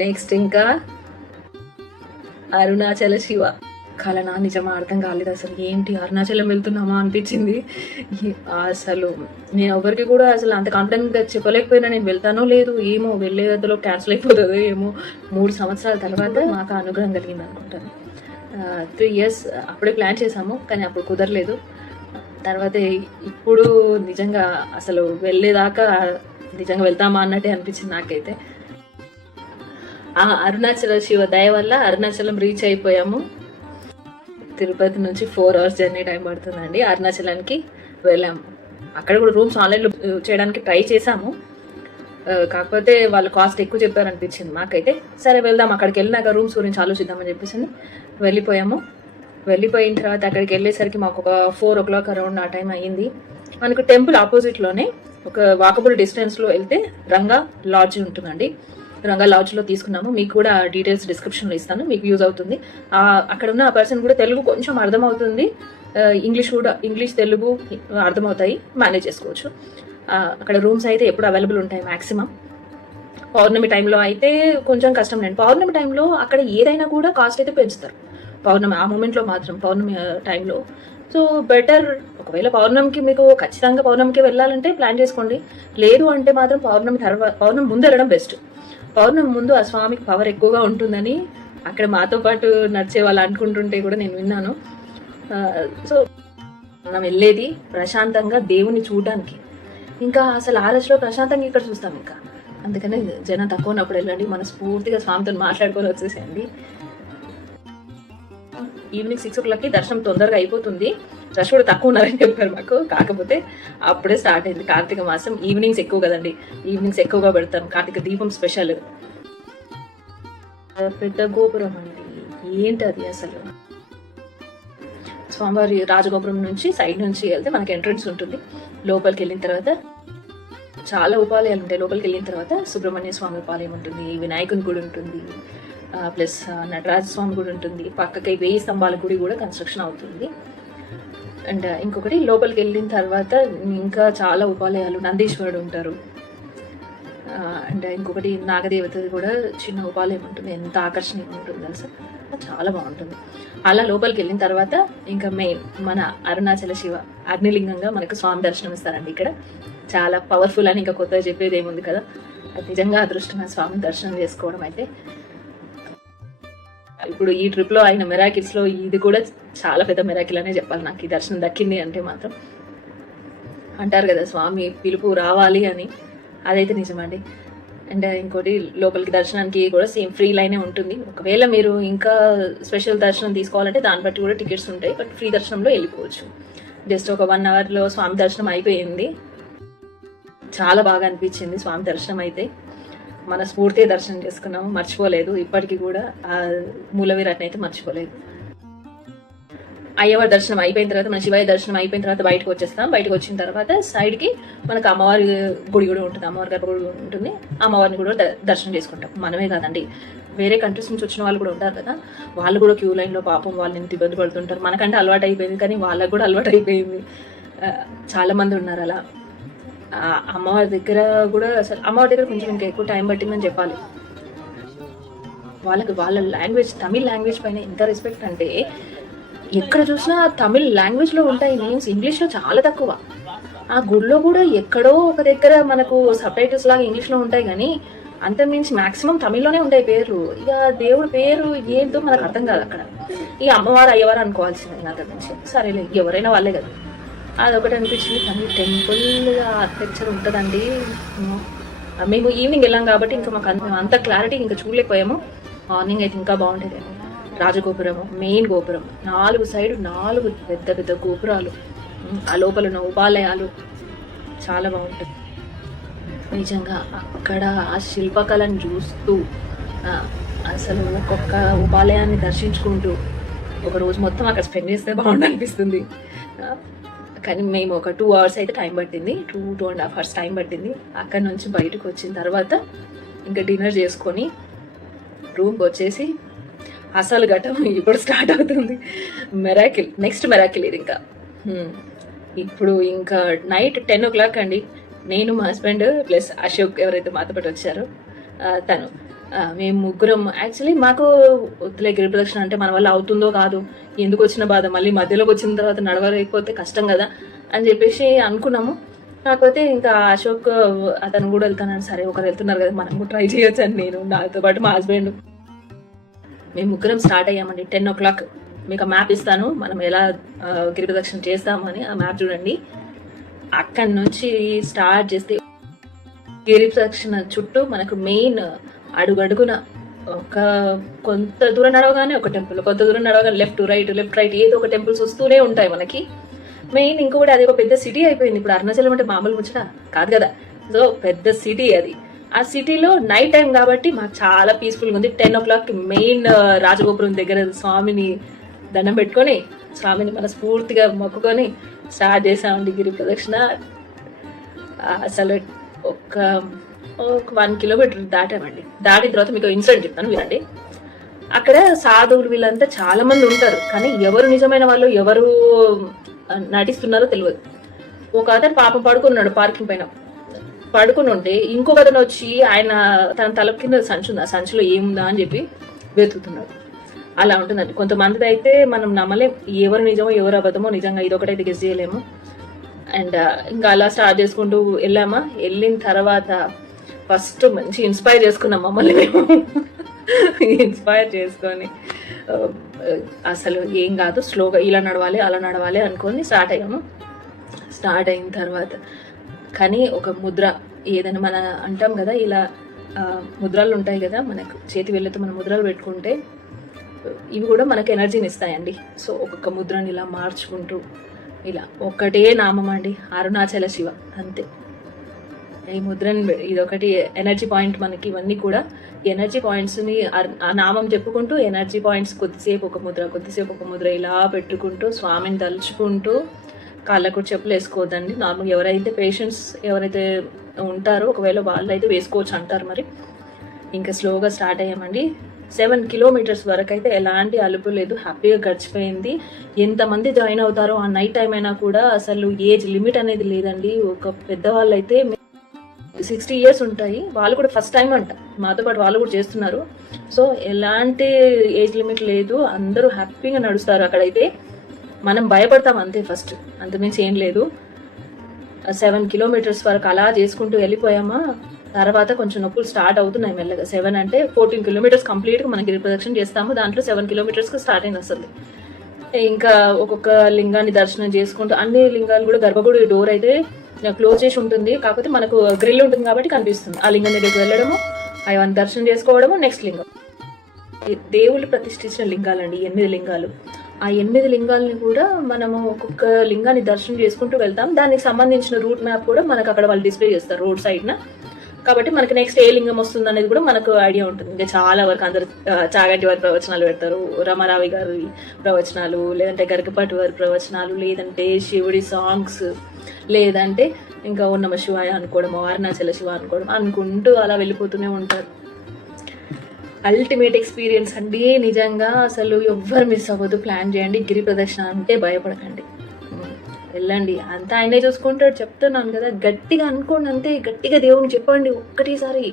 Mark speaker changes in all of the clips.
Speaker 1: Next ఇంకా అరుణాచల శివ. కలనా నిజమా అర్థం కాలేదు అసలు. ఏంటి అరుణాచలం వెళ్తున్నామా అనిపించింది. అసలు నేను ఎవరికి కూడా అసలు అంత కాన్ఫిడెంట్గా చెప్పలేకపోయినా నేను వెళ్తానో లేదు ఏమో వెళ్ళే వద్దలో క్యాన్సిల్ అయిపోతుందో ఏమో మూడు సంవత్సరాల తర్వాత మాకు అనుగ్రహం కలిగింది అనుకుంటాను త్రీ ఇయర్స్ అప్పుడే ప్లాన్ చేసాము కానీ అప్పుడు కుదరలేదు. తర్వాత ఇప్పుడు నిజంగా అసలు వెళ్ళేదాకా నిజంగా వెళ్తామా అన్నట్టే అనిపించింది నాకైతే. ఆ అరుణాచల శివ దయ వల్ల అరుణాచలం రీచ్ అయిపోయాము. తిరుపతి నుంచి ఫోర్ అవర్స్ జర్నీ టైం పడుతుందండి అరుణాచలానికి వెళ్ళాము. అక్కడ కూడా రూమ్స్ ఆన్లైన్లో చేయడానికి ట్రై చేసాము కాకపోతే వాళ్ళు కాస్ట్ ఎక్కువ చెప్పారనిపించింది మాకైతే. సరే వెళ్దాం అక్కడికి వెళ్ళినాక రూమ్స్ గురించి ఆలోచిద్దామని చెప్పేసి వెళ్ళిపోయాము. వెళ్ళిపోయిన తర్వాత అక్కడికి వెళ్ళేసరికి మాకు ఒక ఫోర్ ఓ క్లాక్ అరౌండ్ ఆ టైం అయ్యింది. మనకు టెంపుల్ ఆపోజిట్లోనే ఒక వాకబుల్ డిస్టెన్స్లో వెళ్తే రంగా లాడ్జ్ ఉంటుందండి. రంగా లాడ్జ్లో తీసుకున్నాము. మీకు కూడా డీటెయిల్స్ డిస్క్రిప్షన్లో ఇస్తాను. మీకు యూజ్ అవుతుంది. అక్కడ ఉన్న పర్సన్ కూడా తెలుగు కొంచెం అర్థమవుతుంది. ఇంగ్లీష్ కూడా ఇంగ్లీష్ తెలుగు అర్థమవుతాయి. మేనేజ్ చేసుకోవచ్చు. అక్కడ రూమ్స్ అయితే ఎప్పుడు అవైలబుల్ ఉంటాయి మ్యాక్సిమం పౌర్ణమి టైంలో అయితే కొంచెం కష్టం లేండి. పౌర్ణమి టైంలో అక్కడ ఏదైనా కూడా కాస్ట్ అయితే పెంచుతారు. పౌర్ణమి ఆ మూమెంట్లో మాత్రం పౌర్ణమి టైంలో. సో బెటర్ ఒకవేళ పౌర్ణమికి మీకు ఖచ్చితంగా పౌర్ణమికి వెళ్ళాలంటే ప్లాన్ చేసుకోండి. లేదు అంటే మాత్రం పౌర్ణమి తర్వాత పౌర్ణమి ముందు వెళ్ళడం బెస్ట్. పౌర్ణమి ముందు ఆ స్వామికి పవర్ ఎక్కువగా ఉంటుందని అక్కడ మాతో పాటు నడిచే వాళ్ళు అనుకుంటుంటే కూడా నేను విన్నాను. సో మనం వెళ్ళేది ప్రశాంతంగా దేవుని చూడడానికి. ఇంకా అసలు ఆ ప్రశాంతంగా ఇక్కడ చూస్తాం ఇంకా. అందుకనే జనం తక్కువ ఉన్నప్పుడు వెళ్ళండి మన స్ఫూర్తిగా స్వామితో మాట్లాడుకొని వచ్చేసేయండి. ఈవినింగ్ సిక్స్ ఓ క్లాక్కి దర్శనం తొందరగా అయిపోతుంది. రష్ కూడా తక్కువ ఉన్నారని చెప్పారు మాకు. కాకపోతే అప్పుడే స్టార్ట్ అయింది కార్తీక మాసం. ఈవినింగ్స్ ఎక్కువ కదండి. ఈవినింగ్స్ ఎక్కువగా పెడతాం. కార్తీక దీపం స్పెషల్. పెద్ద గోపురం అండి. ఏంటి అది అసలు? స్వామివారి రాజగోపురం నుంచి సైడ్ నుంచి వెళ్తే మనకి ఎంట్రన్స్ ఉంటుంది. లోపలికి వెళ్ళిన తర్వాత చాలా ఉపాలయాలు ఉంటాయి. లోపలికి వెళ్ళిన తర్వాత సుబ్రహ్మణ్య స్వామి ఉపాలయం ఉంటుంది. వినాయకుని గుడి ఉంటుంది. ప్లస్ నటరాజ స్వామి గుడి ఉంటుంది. పక్కకి వెయ్యి స్తంభాల గుడి కూడా కన్స్ట్రక్షన్ అవుతుంది. అండ్ ఇంకొకటి లోపలికి వెళ్ళిన తర్వాత ఇంకా చాలా ఉపాలయాలు నందీశ్వరుడు ఉంటారు. అండ్ ఇంకొకటి నాగదేవతది కూడా చిన్న ఉపాలయం ఉంటుంది. ఎంత ఆకర్షణీయంగా ఉంటుంది అసలు చాలా బాగుంటుంది. అలా లోపలికి వెళ్ళిన తర్వాత ఇంకా మెయిన్ మన అరుణాచల శివ అగ్నిలింగంగా మనకు స్వామి దర్శనం ఇస్తారండి ఇక్కడ. చాలా పవర్ఫుల్ అని ఇంకా కొత్తగా చెప్పేది ఏముంది కదా? నిజంగా అదృష్టమైన స్వామిని దర్శనం చేసుకోవడం అయితే ఇప్పుడు ఈ ట్రిప్లో అయిన మెరాకిల్స్లో ఇది కూడా చాలా పెద్ద మెరాకిల్ అనే చెప్పాలి నాకు. ఈ దర్శనం దక్కింది అంటే మాత్రం. అంటారు కదా స్వామి పిలుపు రావాలి అని. అదైతే నిజమండి అండ్ ఇంకోటి లోపలికి దర్శనానికి కూడా సేమ్ ఫ్రీ లైనే ఉంటుంది. ఒకవేళ మీరు ఇంకా స్పెషల్ దర్శనం తీసుకోవాలంటే దాన్ని బట్టి కూడా టికెట్స్ ఉంటాయి. బట్ ఫ్రీ దర్శనంలో వెళ్ళిపోవచ్చు. జస్ట్ ఒక వన్ అవర్లో స్వామి దర్శనం అయిపోయింది. చాలా బాగా అనిపించింది స్వామి దర్శనం అయితే. మన స్ఫూర్తి దర్శనం చేసుకున్నాము మర్చిపోలేదు. ఇప్పటికీ కూడా ఆ మూలవీరాట్ని అయితే మర్చిపోలేదు. అయ్యవారి దర్శనం అయిపోయిన తర్వాత మన శివయ్య దర్శనం అయిపోయిన తర్వాత బయటకు వచ్చేస్తాం. బయటకు వచ్చిన తర్వాత సైడ్కి మనకు అమ్మవారి గుడి కూడా ఉంటుంది అమ్మవారి గర్భ గుడి ఉంటుంది. అమ్మవారిని కూడా దర్శనం చేసుకుంటాం. మనమే కాదండి. వేరే కంట్రీస్ నుంచి వచ్చిన వాళ్ళు కూడా ఉంటారు కదా. వాళ్ళు కూడా క్యూ లైన్లో పాపం వాళ్ళు ఎంత ఇబ్బంది పడుతుంటారు. మనకంటే అలవాటు అయిపోయింది కానీ వాళ్ళకు కూడా అలవాటు అయిపోయింది చాలామంది చాలా మంది ఉన్నారు అలా. అమ్మవారి దగ్గర కూడా అసలు అమ్మవారి దగ్గర కొంచెం ఇంకా ఎక్కువ టైం పట్టిందని చెప్పాలి. వాళ్ళకి వాళ్ళ లాంగ్వేజ్ తమిళ్ లాంగ్వేజ్ పైన ఎంత రెస్పెక్ట్ అంటే ఎక్కడ చూసినా తమిళ్ లాంగ్వేజ్లో ఉంటాయి నేమ్స్ ఇంగ్లీష్లో చాలా తక్కువ. ఆ గుడిలో కూడా ఎక్కడో ఒక దగ్గర మనకు సబ్ టైటిల్స్ లాగా ఇంగ్లీష్లో ఉంటాయి కానీ అంత మీన్స్ మాక్సిమం తమిళ్ళోనే ఉంటాయి పేర్లు. ఇక దేవుడి పేరు ఏంటో మనకు అర్థం కాదు అక్కడ. ఈ అమ్మవారు అయ్యవారు అనుకోవాల్సింది నాకు మించి సరేలే ఎవరైనా వాళ్ళే కదా. అదొకటి అనిపించింది కానీ టెంపుల్ ఆర్కిటెక్చర్ ఉంటుందండి. మేము ఈవినింగ్ వెళ్ళాం కాబట్టి ఇంకా మాకు అంత అంత క్లారిటీ ఇంకా చూడలేకపోయాము. మార్నింగ్ అయితే ఇంకా బాగుంటుంది రాజగోపురము మెయిన్ గోపురం. నాలుగు సైడ్ నాలుగు పెద్ద పెద్ద గోపురాలు. ఆ లోపల ఉన్న ఉపాలయాలు చాలా బాగుంటుంది నిజంగా అక్కడ ఆ శిల్పకళను చూస్తూ అసలు ఒక్కొక్క ఉపాలయాన్ని దర్శించుకుంటూ ఒక రోజు మొత్తం అక్కడ స్పెండ్ చేస్తే బాగుండు అనిపిస్తుంది కానీ మేము ఒక టూ అవర్స్ అయితే టైం పట్టింది. Two two and half hours time పట్టింది. అక్కడ నుంచి బయటకు వచ్చిన తర్వాత ఇంకా డిన్నర్ చేసుకొని రూమ్కి వచ్చేసి అసలు ఘటం ఇప్పుడు స్టార్ట్ అవుతుంది. మెరాకిల్ నెక్స్ట్ మెరాకిల్ ఇది ఇంకా. Hmm. ఇప్పుడు ఇంకా నైట్ టెన్ ఓ క్లాక్ అండి. నేను మా హస్బెండ్ ప్లస్ అశోక్ ఎవరైతే మాతో పాటు వచ్చారో తను. మేము ముగ్గురం. యాక్చువల్లీ మాకు లైక్ గిరి అంటే మన వల్ల అవుతుందో కాదు ఎందుకు వచ్చిన బాధ మళ్ళీ మధ్యలోకి వచ్చిన తర్వాత నడవలేకపోతే కష్టం కదా అని చెప్పేసి అనుకున్నాము. కాకపోతే ఇంకా అశోక్ అతను కూడా వెళ్తానని సరే ఒకరు వెళ్తున్నారు కదా మనం కూడా ట్రై చేయొచ్చు అని నేను నాతో పాటు మా హస్బెండ్ మేము ముగ్గురం స్టార్ట్ అయ్యామండి టెన్ ఓ క్లాక్ మీకు ఆ మ్యాప్ ఇస్తాను. మనం ఎలా ఆ, గిరి ప్రదక్షిణ చేస్తామని ఆ మ్యాప్ చూడండి. అక్కడి నుంచి స్టార్ట్ చేస్తే గిరి ప్రదక్షిణ చుట్టూ మనకు మెయిన్ అడుగడుగున ఒక కొంత దూరం నడవగానే ఒక టెంపుల్ కొంత దూరం నడవగానే లెఫ్ట్ రైట్ లెఫ్ట్ రైట్ ఏదో ఒక టెంపుల్స్ వస్తూనే ఉంటాయి మనకి. మెయిన్ ఇంకొకటి అది ఒక పెద్ద సిటీ అయిపోయింది. ఇప్పుడు అరుణాచలం అంటే మామూలు ముచ్చట కాదు కదా. సో పెద్ద సిటీ అది. ఆ సిటీలో నైట్ టైం కాబట్టి మాకు చాలా పీస్ఫుల్గా ఉంది. టెన్ ఓ క్లాక్కి మెయిన్ రాజగోపురం దగ్గర స్వామిని దండం పెట్టుకొని స్వామిని మనస్ఫూర్తిగా మొక్కుకొని స్టార్ట్ చేసామండి గిరి ప్రదక్షిణ. అసలు ఒక ఒక వన్ కిలోమీటర్ దాటామండి. దాటిన తర్వాత మీకు ఇన్సిడెంట్ చెప్తాను వినండి. అక్కడ సాధువులు వీళ్ళంతా చాలా మంది ఉంటారు కానీ ఎవరు నిజమైన వాళ్ళు ఎవరు నటిస్తున్నారో తెలియదు ఒక అతను పాపం పడుకున్నాడు పార్కింగ్ పైన. పడుకుని ఉంటే ఇంకొక అతను వచ్చి ఆయన తన తల కింద సంచి ఉంది ఆ సంచిలో ఏముందా అని చెప్పి వెతుకుతున్నాడు. అలా ఉంటుందండి. కొంతమంది అయితే మనం నమ్మలేం. ఎవరు నిజమో ఎవరు అబద్ధమో నిజంగా ఇది ఒకటైతే గెస్ చేయలేము. అండ్ ఇంకా అలా స్టార్ట్ చేసుకుంటూ వెళ్ళామా? వెళ్ళిన తర్వాత ఫస్ట్ మంచి ఇన్స్పైర్ చేసుకున్నాం మమ్మల్ని మేము. ఇన్స్పైర్ చేసుకొని అసలు ఏం కాదు స్లోగా ఇలా నడవాలి అలా నడవాలి అనుకొని స్టార్ట్ అయ్యాము. స్టార్ట్ అయిన తర్వాత కానీ ఒక ముద్ర ఏదైనా మన అంటాం కదా ఇలా ముద్రలు ఉంటాయి కదా మనకు చేతి వెళ్ళతో మనం ముద్రలు పెట్టుకుంటే ఇవి కూడా మనకు ఎనర్జీని ఇస్తాయండి. సో ఒక్కొక్క ముద్రని ఇలా మార్చుకుంటూ ఇలా ఒక్కటే నామం అండి అరుణాచల శివ అంతే. ఈ ముద్రని ఇదొకటి ఎనర్జీ పాయింట్ మనకి ఇవన్నీ కూడా. ఎనర్జీ పాయింట్స్ని ఆ- నామం చెప్పుకుంటూ ఎనర్జీ పాయింట్స్ కొద్దిసేపు ఒక ముద్ర కొద్దిసేపు ఒక ముద్ర ఇలా పెట్టుకుంటూ స్వామిని తలుచుకుంటూ కాళ్ళకు చెప్పులు వేసుకోవద్దండి. నార్మల్ ఎవరైతే పేషెంట్స్ ఎవరైతే ఉంటారో ఒకవేళ వాళ్ళు అయితే వేసుకోవచ్చు అంటారు మరి. ఇంకా స్లోగా స్టార్ట్ అయ్యామండి. సెవెన్ కిలోమీటర్స్ వరకు అయితే ఎలాంటి అలుపు లేదు. హ్యాపీగా గడిచిపోయింది. ఎంతమంది జాయిన్ అవుతారో ఆ నైట్ టైం అయినా కూడా అసలు ఏజ్ లిమిట్ అనేది లేదండి. ఒక పెద్దవాళ్ళు అయితే సిక్స్టీ ఇయర్స్ ఉంటాయి. వాళ్ళు కూడా ఫస్ట్ టైం అంట. మాతో పాటు వాళ్ళు కూడా చేస్తున్నారు. సో ఎలాంటి ఏజ్ లిమిట్ లేదు. అందరూ హ్యాపీగా నడుస్తారు అక్కడైతే. మనం భయపడతాం అంతే ఫస్ట్. అంతమించి ఏం లేదు. సెవెన్ కిలోమీటర్స్ వరకు అలా చేసుకుంటూ వెళ్ళిపోయామా? తర్వాత కొంచెం నొప్పులు స్టార్ట్ అవుతున్నాయి మెల్లగా. సెవెన్ అంటే ఫోర్టీన్ కిలోమీటర్స్ కంప్లీట్గా మనం గిరి చేస్తాము. దాంట్లో సెవెన్ కిలోమీటర్స్కి స్టార్ట్ అయింది అసలు. ఇంకా ఒక్కొక్క లింగాన్ని దర్శనం చేసుకుంటూ అన్ని లింగాలు కూడా గర్భగుడి డోర్ అయితే క్లోజ్ చేసి ఉంటుంది. కాకపోతే మనకు గ్రిల్ ఉంటుంది కాబట్టి కనిపిస్తుంది. ఆ లింగం దగ్గరికి వెళ్ళడము అవన్నీ దర్శనం చేసుకోవడము నెక్స్ట్ లింగం. ఈ దేవుళ్ళు ప్రతిష్ఠించిన లింగాలండి ఎనిమిది లింగాలు. ఆ ఎనిమిది లింగాలని కూడా మనము ఒక్కొక్క లింగాన్ని దర్శనం చేసుకుంటూ వెళ్తాం. దానికి సంబంధించిన రూట్ మ్యాప్ కూడా మనకు అక్కడ వాళ్ళు డిస్ప్లే చేస్తారు రోడ్ సైడ్న. కాబట్టి మనకి నెక్స్ట్ ఏ లింగం వస్తుంది అనేది కూడా మనకు ఐడియా ఉంటుంది. ఇంకా చాలా వరకు అందరు చాగంటి వారి ప్రవచనాలు పెడతారు. రమారావి గారి ప్రవచనాలు లేదంటే గరికపాటి వారి ప్రవచనాలు లేదంటే శివుడి సాంగ్స్ లేదంటే ఇంకా ఉన్నమ శివాయ అనుకోవడము అరుణాచల శివ అనుకోవడం అనుకుంటూ అలా వెళ్ళిపోతూనే ఉంటారు. అల్టిమేట్ ఎక్స్పీరియన్స్ అండి. నిజంగా అసలు ఎవ్వరు మిస్ అవ్వదు ప్లాన్ చేయండి. గిరి ప్రదక్షిణ అంటే భయపడకండి. వెళ్ళండి. అంతా ఆయనే చూసుకుంటాడు చెప్తున్నాను కదా. గట్టిగా అనుకోండి అంతే. గట్టిగా దేవుడిని చెప్పండి ఒక్కటిసారి.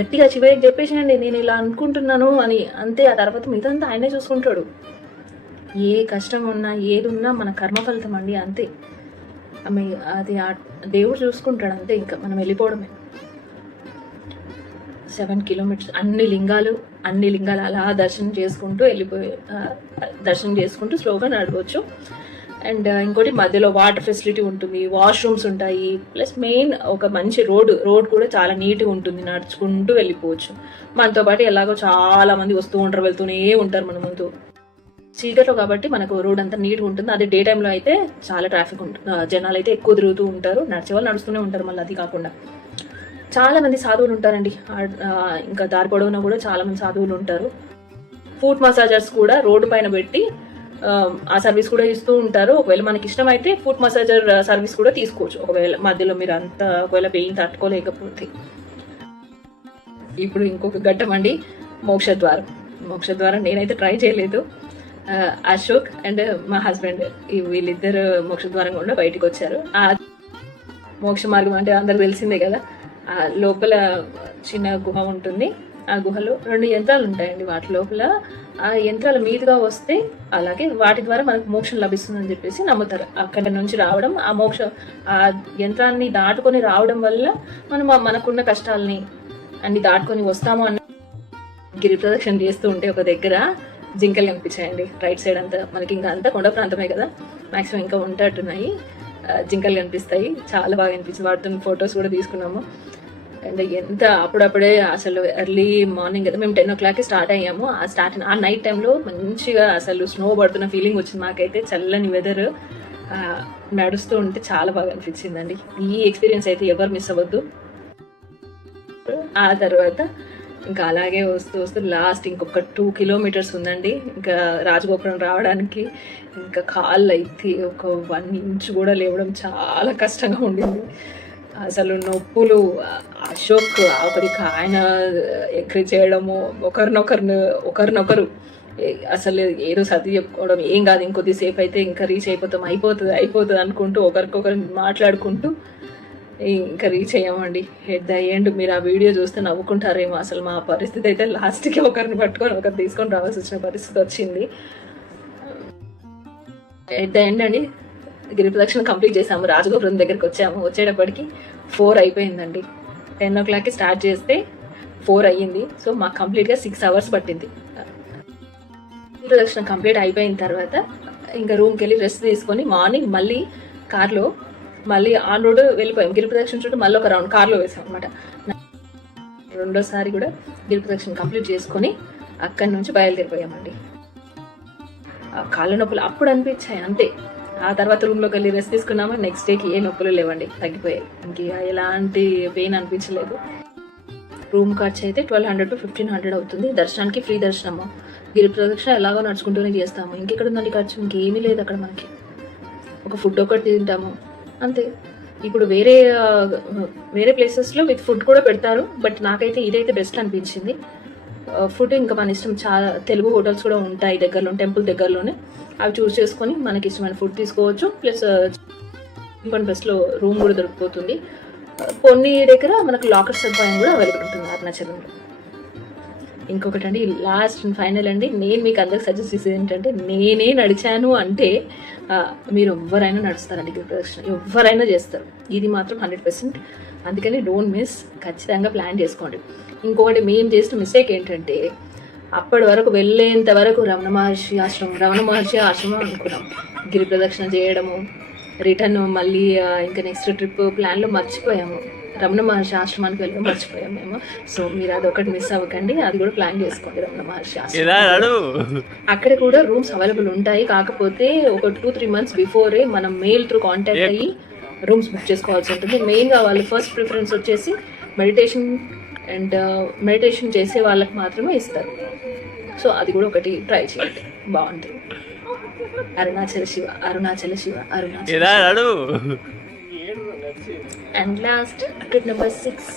Speaker 1: గట్టిగా చివరికి చెప్పేసేయండి నేను ఇలా అనుకుంటున్నాను అని. అంతే ఆ తర్వాత మిగతా ఆయనే చూసుకుంటాడు. ఏ కష్టం ఉన్నా ఏది ఉన్నా మన కర్మ ఫలితం అండి అంతే. అది ఆ దేవుడు చూసుకుంటాడు అంతే. ఇంకా మనం వెళ్ళిపోవడమే. సెవెన్ కిలోమీటర్స్ అన్ని లింగాలు అన్ని లింగాలు అలా దర్శనం చేసుకుంటూ వెళ్ళిపోయి దర్శనం చేసుకుంటూ స్లోగా నడవచ్చు అండ్ uh, ఇంకోటి మధ్యలో వాటర్ ఫెసిలిటీ ఉంటుంది వాష్రూమ్స్ ఉంటాయి ప్లస్ మెయిన్ ఒక మంచి రోడ్ రోడ్ కూడా చాలా నీట్గా ఉంటుంది నడుచుకుంటూ వెళ్ళిపోవచ్చు. మనతో పాటు ఎలాగో చాలా మంది వస్తూ ఉంటారు వెళ్తూనే ఉంటారు మన ముందు. చీకట్లో కాబట్టి మనకు రోడ్ అంతా నీట్గా ఉంటుంది. అదే డే టైంలో అయితే చాలా ట్రాఫిక్ ఉంటుంది uh, జనాలు అయితే ఎక్కువ తిరుగుతూ ఉంటారు నడిచే వాళ్ళు నడుస్తూనే ఉంటారు మళ్ళీ అది కాకుండా. చాలా మంది సాధువులు ఉంటారండి. ఇంకా దారి పొడవునా కూడా చాలా మంది సాధువులు ఉంటారు. ఫుట్ మసాజర్స్ కూడా రోడ్డు పైన పెట్టి Um, ఆ, సర్వీస్ కూడా ఇస్తూ ఉంటారు. ఒకవేళ మనకి ఇష్టమైతే ఫుట్ మసాజర్ సర్వీస్ కూడా తీసుకోవచ్చు. ఒకవేళ మధ్యలో మీరు అంత ఒకవేళ పెయిన్ తట్టుకోలేకపోతే. ఇప్పుడు ఇంకొక ఘట్టం అండి మోక్షద్వారం. మోక్షద్వారం నేనైతే ట్రై చేయలేదు. Uh, అశోక్ అండ్ uh, మా హస్బెండ్ వీళ్ళిద్దరు మోక్షద్వారం కూడా బయటికి వచ్చారు ఆ మోక్ష మార్గం అంటే అందరు తెలిసిందే కదా. ఆ లోపల చిన్న గుహ ఉంటుంది. ఆ గుహలో రెండు యంత్రాలు ఉంటాయండి. వాటి లోపల ఆ యంత్రాలు మీదుగా వస్తే అలాగే వాటి ద్వారా మనకు మోక్షం లభిస్తుందని చెప్పేసి నమ్ముతారు. అక్కడ నుంచి రావడం ఆ మోక్ష ఆ యంత్రాన్ని దాటుకొని రావడం వల్ల మనం మనకున్న కష్టాలని అన్ని దాటుకొని వస్తాము అన్న గిరి ప్రదక్షిణ చేస్తూ ఉంటే ఒక దగ్గర జింకలు కనిపించాయండి రైట్ సైడ్ అంతా మనకి ఇంకా అంతా కొండ ప్రాంతమే కదా. మాక్సిమం ఇంకా ఉంటట్టున్నాయి జింకలు కనిపిస్తాయి చాలా బాగా అనిపించింది. వాటితో ఫొటోస్ కూడా తీసుకున్నాము. అండ్ ఎంత అప్పుడప్పుడే అసలు ఎర్లీ మార్నింగ్ అయితే మేము టెన్ ఓ క్లాక్కి స్టార్ట్ అయ్యాము. ఆ స్టార్ట్ ఆ నైట్ టైంలో మంచిగా అసలు స్నో పడుతున్న ఫీలింగ్ వచ్చింది మాకైతే. చల్లని వెదర్ నడుస్తూ ఉంటే చాలా బాగా అనిపించిందండి. ఈ ఎక్స్పీరియన్స్ అయితే ఎవరు మిస్ అవ్వద్దు. ఆ తర్వాత ఇంకా అలాగే వస్తూ వస్తూ లాస్ట్ ఇంకొక టూ కిలోమీటర్స్ ఉందండి. ఇంకా రాజగోపురం రావడానికి ఇంకా కాళ్ళు అయితే ఒక వన్ ఇంచ్ కూడా లేవడం చాలా కష్టంగా ఉండింది. అసలు నొప్పులు అశోక్ ఒకరికి ఆయన ఎంకరేజ్ చేయడము ఒకరినొకరిని ఒకరినొకరు అసలు ఏదో సర్ది చెప్పుకోవడం ఏం కాదు ఇంకొద్దిసేపు అయితే ఇంకా రీచ్ అయిపోతాం అయిపోతుంది అయిపోతుంది అనుకుంటూ ఒకరికొకరు మాట్లాడుకుంటూ ఇంకా రీచ్ అయ్యామండి. హెడ్ అయ్యండి మీరు ఆ వీడియో చూస్తే నవ్వుకుంటారేమో అసలు మా పరిస్థితి అయితే లాస్ట్కి ఒకరిని పట్టుకొని ఒకరు తీసుకొని రావాల్సి వచ్చిన పరిస్థితి వచ్చింది. హెడ్ అయ్యండి గిరి ప్రదక్షిణ కంప్లీట్ చేసాము రాజగోపురం దగ్గరికి వచ్చాము. వచ్చేటప్పటికి ఫోర్ అయిపోయిందండి. టెన్ ఓ క్లాక్కి స్టార్ట్ చేస్తే ఫోర్ అయ్యింది. సో మాకు కంప్లీట్గా సిక్స్ అవర్స్ పట్టింది. గిరి ప్రదక్షిణ కంప్లీట్ అయిపోయిన తర్వాత ఇంకా రూమ్కి వెళ్ళి రెస్ట్ తీసుకొని మార్నింగ్ మళ్ళీ కార్లో మళ్ళీ ఆన్ రోడ్ వెళ్ళిపోయాం. గిరి ప్రదక్షిణ చుట్టూ మళ్ళీ ఒక రౌండ్ కార్లో వేసాం అనమాట రెండోసారి కూడా గిరి ప్రదక్షిణ కంప్లీట్ చేసుకొని అక్కడి నుంచి బయలుదేరిపోయామండి. ఆ కాళ్ళ నొప్పులు అప్పుడు అనిపించాయి అంతే. ఆ తర్వాత రూమ్లోకి వెళ్ళి రెస్ట్ తీసుకున్నాము? నెక్స్ట్ డేకి ఏ నొప్పులు లేవండి తగ్గిపోయాయి. ఇంకా ఎలాంటి పెయిన్ అనిపించలేదు. రూమ్ ఖర్చు అయితే twelve hundred to fifteen hundred అవుతుంది. దర్శనానికి ఫ్రీ దర్శనము. గిరి ప్రదక్షిణ ఎలాగో నడుచుకుంటూనే చేస్తాము. ఇంకెక్కడ ఉందండి ఖర్చు? ఇంకేమీ లేదు అక్కడ మనకి. ఒక ఫుడ్ ఒకటి తింటాము. అంతే. ఇప్పుడు వేరే వేరే ప్లేసెస్లో విత్ ఫుడ్ కూడా పెడతారు. బట్ నాకైతే ఇదైతే బెస్ట్ అనిపించింది. ఫుడ్ ఇంకా మన ఇష్టం చాలా తెలుగు హోటల్స్ కూడా ఉంటాయి దగ్గరలో టెంపుల్ దగ్గరలోనే. అవి చూస్ చేసుకొని మనకి ఇష్టమైన ఫుడ్ తీసుకోవచ్చు. ప్లస్ వన్ బెస్ట్లో రూమ్ కూడా దొరికిపోతుంది. కొన్ని దగ్గర మనకు లాకర్ సదుపాయం కూడా అవైలబుల్ ఉంటుంది అరుణాచలంలో. ఇంకొకటి అండి లాస్ట్ అండ్ ఫైనల్ అండి. నేను మీకు అందరికి సజెస్ట్ చేసేది ఏంటంటే నేనే నడిచాను అంటే మీరు ఎవరైనా నడుస్తారండి గిరి ప్రదక్షిణ. ఎవరైనా చేస్తారు. ఇది మాత్రం హండ్రెడ్ పర్సెంట్ అందుకని డోంట్ మిస్ ఖచ్చితంగా ప్లాన్ చేసుకోండి. ఇంకొకటి మేము చేసిన మిస్టేక్ ఏంటంటే అప్పటి వరకు వెళ్ళేంత వరకు రమణ మహర్షి ఆశ్రమం రమణ మహర్షి ఆశ్రమం అనుకున్నాం. గిరి ప్రదక్షిణ చేయడము రిటర్న్ మళ్ళీ ఇంకా నెక్స్ట్ ట్రిప్ ప్లాన్లో మర్చిపోయాము. రమణ మహర్షి ఆశ్రమానికి వెళ్ళి మర్చిపోయాం మేము. సో మీరు అదొకటి మిస్ అవ్వకండి అది కూడా ప్లాన్ చేసుకోండి రమణ మహర్షి ఆశ్రమం. అక్కడ కూడా రూమ్స్ అవైలబుల్ ఉంటాయి. కాకపోతే ఒక టూ త్రీ మంత్స్ బిఫోరే మనం మెయిల్ త్రూ కాంటాక్ట్ అయ్యి రూమ్స్ బుక్ చేసుకోవాల్సి ఉంటుంది. మెయిన్గా వాళ్ళు ఫస్ట్ ప్రిఫరెన్స్ వచ్చేసి మెడిటేషన్ అండ్ మెడిటేషన్ చేసే వాళ్ళకి మాత్రమే ఇస్తారు. సో అది కూడా ఒకటి ట్రై చేయండి. బాగుంటుంది Arunachala Shiva Arunachala Shiva Arunachala and last trip number six